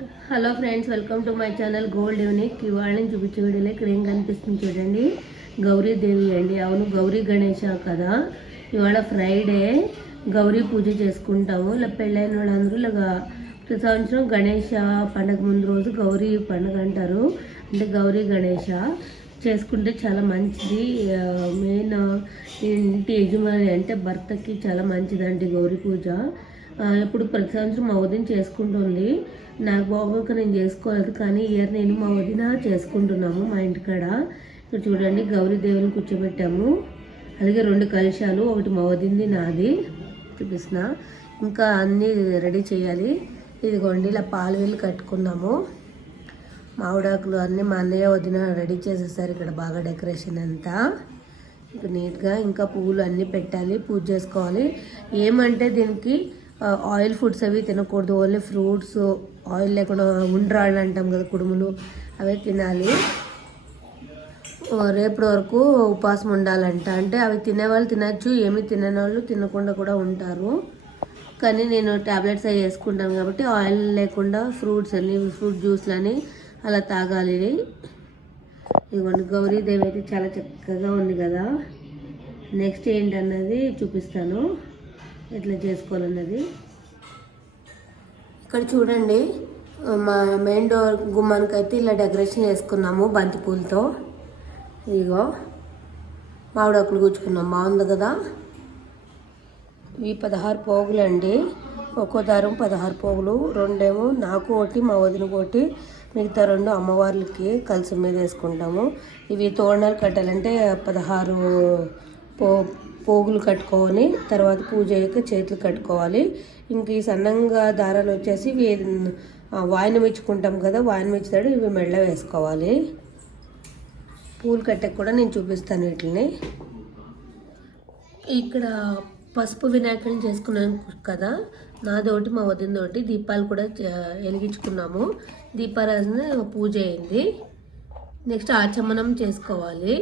Hello friends, welcome to my channel gold unique. ఇవాళ నేను చూపించే వీడియోలో ఇక్కడ ఏం కనిపిస్తుంది చూడండి. గౌరీదేవి అండి. అవును, గౌరీ గణేష కదా. ఇవాళ ఫ్రైడే, గౌరీ పూజ చేసుకుంటాము. ఇలా పెళ్ళైన వాళ్ళందరూ ఇలాగా ప్రతి సంవత్సరం గణేష పండగ ముందు రోజు గౌరీ పండుగ అంటారు. అంటే గౌరీ గణేష చేసుకుంటే చాలా మంచిది. మెయిన్ ఇంటి యజమాని అంటే భర్తకి చాలా మంచిదండి గౌరీ పూజ. ఇప్పుడు ప్రతి సంవత్సరం మా వదిన చేసుకుంటుంది. నాకు బాగోక నేను చేసుకోలేదు, కానీ ఇయర్ నేను మా వదిన చేసుకుంటున్నాము మా ఇంటికాడ. ఇక్కడ చూడండి, గౌరీదేవుని కూర్చోబెట్టాము. అలాగే 2 కలశాలు, ఒకటి మా వదింది, నాది చూపిస్తున్నా. ఇంకా అన్నీ రెడీ చేయాలి. ఇదిగోండి, ఇలా పాలు వీళ్ళు కట్టుకున్నాము. మామిడాకులు అన్నీ మా అన్నయ్య వదిన రెడీ చేసేసారు. ఇక్కడ బాగా డెకరేషన్ అంతా ఇంకా నీట్గా. ఇంకా పువ్వులు అన్నీ పెట్టాలి, పూజ చేసుకోవాలి. ఏమంటే దీనికి ఆయిల్ ఫుడ్స్ అవి తినకూడదు, ఓన్లీ ఫ్రూట్స్, ఆయిల్ లేకుండా ఉండ్రాళ్ళు అంటాం కదా, కుడుములు, అవే తినాలి. రేపటి వరకు ఉపవాసం ఉండాలంట. అంటే అవి తినేవాళ్ళు తినచ్చు, ఏమి తినని వాళ్ళు తినకుండా కూడా ఉంటారు. కానీ నేను ట్యాబ్లెట్స్ అవి వేసుకుంటాను కాబట్టి ఆయిల్ లేకుండా ఫ్రూట్స్ అని, ఫ్రూట్ జ్యూస్లని అలా తాగాలి. ఇదిగోండి, గౌరీదేవి అయితే చాలా చక్కగా ఉంది కదా. నెక్స్ట్ ఏంటన్నది చూపిస్తాను, ఎట్లా చేసుకోవాలన్నది. ఇక్కడ చూడండి, మా మెయిన్ డోర్ గుమ్మానికి అయితే ఇలా డెకరేషన్ చేసుకున్నాము బంతి పూలతో. ఇదిగో మామిడాకులు గుచ్చుకున్నాం, బాగుంది కదా. ఇవి 16 పోగులు అండి. ఒక్కో దారం 16 పోగులు. 2 ఏమో నాకు ఒకటి, మా వదిన ఒకటి, మిగతా 2 అమ్మవార్లకి కలిసి మీద వేసుకుంటాము. ఇవి తోరణాలు కట్టాలంటే 16 పోగులు కట్టుకొని తర్వాత పూజ అయ్యాక చేతులు కట్టుకోవాలి. ఇంక ఈ సన్నంగా దారాలు వచ్చేసి వాయినం ఇచ్చుకుంటాం కదా, వాయినం ఇచ్చాడు, ఇవి మెళ్ళ వేసుకోవాలి. పూలు కట్టకు కూడా నేను చూపిస్తాను వీటిని. ఇక్కడ పసుపు వినాయకుడిని చేసుకున్నాను కదా, నాదోటి మా వదినదోటి. దీపాలు కూడా వెలిగించుకున్నాము. దీపారాధన పూజ అయింది. నెక్స్ట్ ఆచమనం చేసుకోవాలి.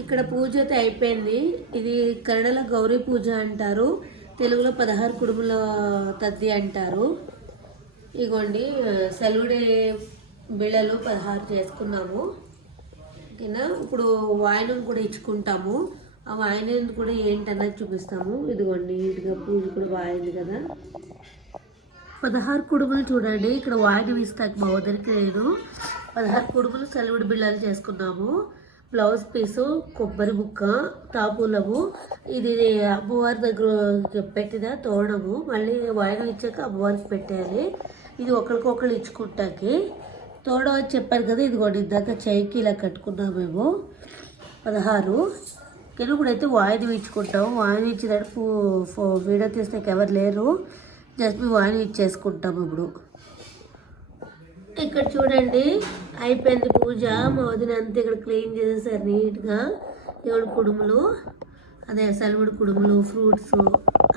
ఇక్కడ పూజ అయితే అయిపోయింది. ఇది కన్నడలో గౌరీ పూజ అంటారు, తెలుగులో 16 కుడుముల తద్ది అంటారు. ఇగోండి, సెలవుడే బిళ్ళలు 16 చేసుకున్నాము. ఓకేనా. ఇప్పుడు వాయినం కూడా ఇచ్చుకుంటాము. ఆ వాయినం కూడా ఏంటన్నది చూపిస్తాము. ఇదిగోండి, నీట్గా పూజ కూడా బాగుంది కదా. 16 కుడుములు చూడండి. ఇక్కడ వాయినం ఇస్తాక మా వద్దరికి లేదు. 16 కుడుములు సెలవుడి బిళ్ళలు చేసుకున్నాము. బ్లౌజ్ పీసు, కొబ్బరి ముక్క, తాపూలము, ఇది అమ్మవారి దగ్గర పెట్టిన తోరణము. మళ్ళీ వాయినం ఇచ్చాక అమ్మవారికి పెట్టేయాలి. ఇది ఒకరికొకరు ఇచ్చుకుంటాకి తోడం అని చెప్పారు కదా. ఇదిగోండి, ఇందాక చైకి ఇలా కట్టుకున్నాము మేము 16. కింద వాయినం ఇచ్చుకుంటాము. వాయినం ఇచ్చినట్టు వీడియో తీస్తే ఎవరు లేరు, జస్ట్ మేము వాయినం ఇచ్చేసుకుంటాము. ఇప్పుడు ఇక్కడ చూడండి, అయిపోయింది పూజ. మా వదిన అంతా ఇక్కడ క్లీన్ చేసేసారు నీట్గా. 7 కుడుములు, అదే సెలవుడు కుడుములు, ఫ్రూట్స్,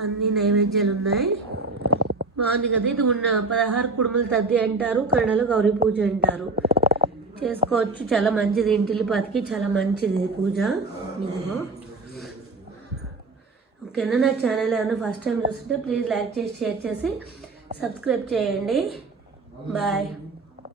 అన్ని నైవేద్యాలు ఉన్నాయి. బాగుంది కదా. ఇది 16 కుడుములు తద్ది అంటారు, కన్నడలో గౌరీ పూజ అంటారు. చేసుకోవచ్చు, చాలా మంచిది. ఇంటిల్లిపాతికి చాలా మంచిది పూజ. ఇదిగో. ఓకేనా. నా ఛానల్ ఏమైనా ఫస్ట్ టైం చూస్తుంటే ప్లీజ్ లైక్ చేసి, షేర్ చేసి, సబ్స్క్రైబ్ చేయండి. బాయ్.